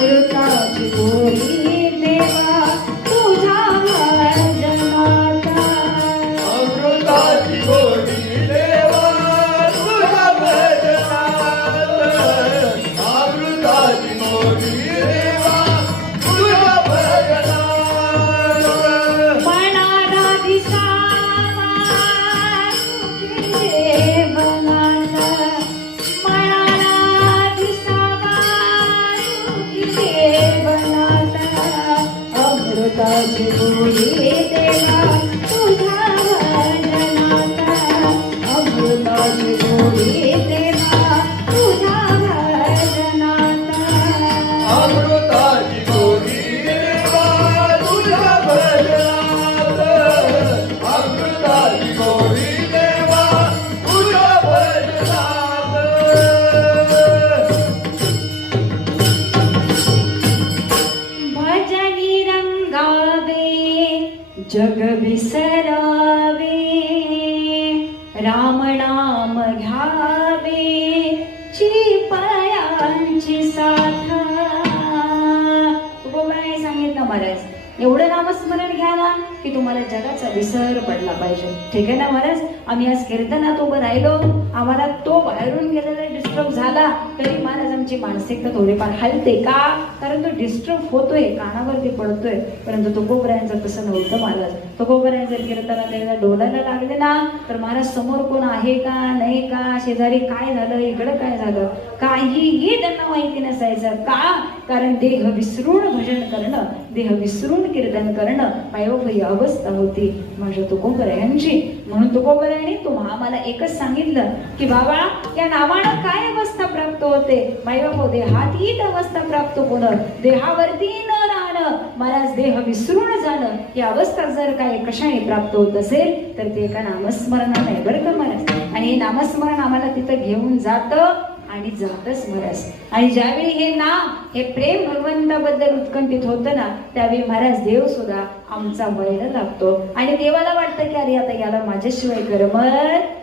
अमृताची गोडी देवा तुझ्या भजनात अमृताची गोडी देवा तुझ्या भजनात अमृताची गोडी देवा तुझ्या भजनात मनाला दिसावा तुझे बनात मनाला दिसावा तुझे बनात अमृताची गोडी देवा तुझ्या भजनात अमृताची गोडी देवा तुझ्या भजनात अमृताची गोडी देवा तुझ्या भजनात अमृताची गोडी देवा तुझ्या भजनात भजनी रंगावे जग विसरावे राम नाम घ्यावे चिपळ्यांची साथ गोबराने सांगितलं महाराज एवढं नामस्मरण घ्या ना की तुम्हाला जगाचा विसर पडला पाहिजे. ठीक आहे ना महाराज. आम्ही आज कीर्तनात उभं राहिलो, आम्हाला तो बाहेरून गेलेला डिस्टर्ब झाला तरी महाराज आमची मानसिकता थोडीफार हलते का, कारण तो डिस्टर्ब होतोय, कानावरती पडतोय. परंतु तुकोबरायांचं तसं नव्हतं महाराज. तुकोबराय जर कीर्तनात एकदा डोलायला लागले ना तर महाराज समोर कोण आहे का नाही का, शेजारी काय झालं, इकडं काय झालं, काहीही त्यांना माहिती नसायचं. का, कारण देह विसरून भजन करणं, देह विसरून कीर्तन करणं पायोपरी अवस्था होती माझ्या तुकोबरायांची. म्हणून तुकोबरायांनी तुम्हा आम्हाला एकच सांगितलं की बाबा या नावानं काय अवस्था प्राप्त होते, मायबापो देहातीत अवस्था प्राप्त होणं, देहावरती न राहणं, महाराज देह विसरून जाणं, ही अवस्था जर काय कशाने प्राप्त होत असेल तर ते एका नामस्मरणाने आहे बरं का महाराज. आणि हे नामस्मरण आम्हाला तिथं घेऊन जातं आणि जातच महाराज. आणि ज्यावेळी हे नाम, हे प्रेम भगवंताबद्दल उत्कंठित होतं ना त्यावेळी महाराज देव सुद्धा आमचा वैर लागतो आणि देवाला वाटतं की अरे आता याला माझ्याशिवाय करमत